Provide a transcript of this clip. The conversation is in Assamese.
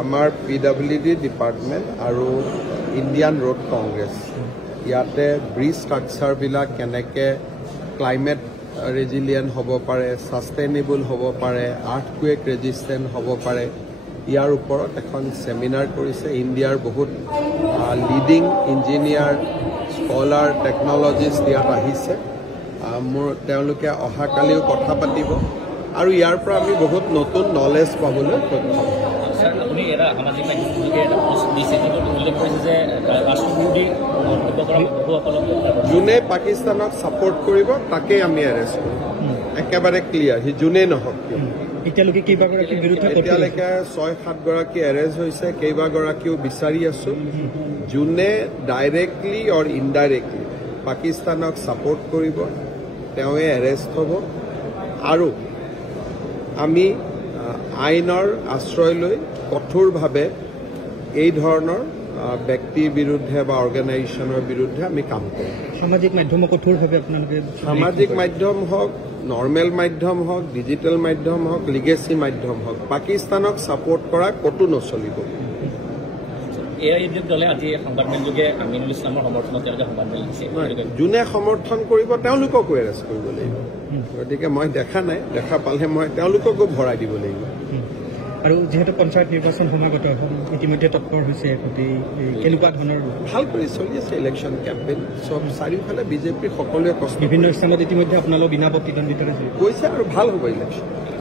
আমাৰ PWD ডিপাৰ্টমেণ্ট আৰু ইণ্ডিয়ান ৰোড কংগ্ৰেছ ইয়াতে ব্ৰিজ ষ্ট্ৰাকচাৰবিলাক কেনেকৈ ক্লাইমেট ৰেজিলিয়েণ্ট হ'ব পাৰে, ছাষ্টেইনেবল হ'ব পাৰে, আৰ্থকুৱেক ৰেজিষ্টেণ্ট হ'ব পাৰে, ইয়াৰ ওপৰত এখন ছেমিনাৰ কৰিছে। ইণ্ডিয়াৰ বহুত লিডিং ইঞ্জিনিয়াৰ, স্কলাৰ, টেকনলজিষ্ট ইয়াত আহিছে। তেওঁলোকে অহাকালিও কথা পাতিব আৰু ইয়াৰ পৰা আমি বহুত নতুন নলেজ পাবলৈ সক্ষম। আপুনি এটা সামাজিক মাধ্যমযোগে এটা পোষ্ট দিছে, উল্লেখ কৰিছে যে ৰাষ্ট্ৰবিৰোধী মন্তব্য কৰা বহুসকলক যোনে পাকিস্তানক ছাপোৰ্ট কৰিব তাকেই আমি এৰেষ্ট কৰিম। একেবাৰে ক্লিয়াৰ, সি যোনেই নহওক কিয়। এতিয়ালৈকে কেইবাগৰাকীৰ বিৰুদ্ধে এতিয়ালৈকে 6-7 গৰাকী এৰেষ্ট হৈছে, কেইবাগৰাকীও বিচাৰি আছো। যোনে ডাইৰেক্টলি অৰ ইনডাইৰেক্টলি পাকিস্তানক ছাপোৰ্ট কৰিব তেওঁৱে এৰেষ্ট হ'ব আৰু আমি আইনৰ আশ্ৰয় লৈ কঠোৰভাৱে এই ধৰণৰ ব্যক্তিৰ বিৰুদ্ধে বা অৰ্গেনাইজেশ্যনৰ বিৰুদ্ধে আমি কাম কৰিম। সামাজিক মাধ্যম কঠোৰভাৱে আপোনালোকে সামাজিক মাধ্যম হওক, নৰ্মেল মাধ্যম হওক, ডিজিটেল মাধ্যম হওক, লিগেচি মাধ্যম হওক, পাকিস্তানক ছাপোৰ্ট কৰা ক'তো নচলিব। এআইইউডিএফ দলে আজি সংবাদমেলযোগে আমিনুল ইছলামৰ সমৰ্থনত তেওঁলোকে সংবাদমেল দিছে। যোনে সমৰ্থন কৰিব তেওঁলোককো এৰেষ্ট কৰিব লাগিব। গতিকে মই দেখা নাই, দেখা পালে মই তেওঁলোককো ভৰাই দিব লাগিব। আৰু যিহেতু পঞ্চায়ত নিৰ্বাচন সমাগত ইতিমধ্যে তৎপৰ হৈছে, কেনেকুৱা ধৰণৰ ভাল কৰি চলি আছে ইলেকশ্যন কেম্পেইন। চব চাৰিওফালে বিজেপিৰ সকলোৱে কষ্ট বিভিন্ন স্থানত ইতিমধ্যে আপোনালোক বিনা প্ৰতিদ্বন্দ্বিতাৰে গৈছে আৰু ভাল হ'ব ইলেকশ্যন।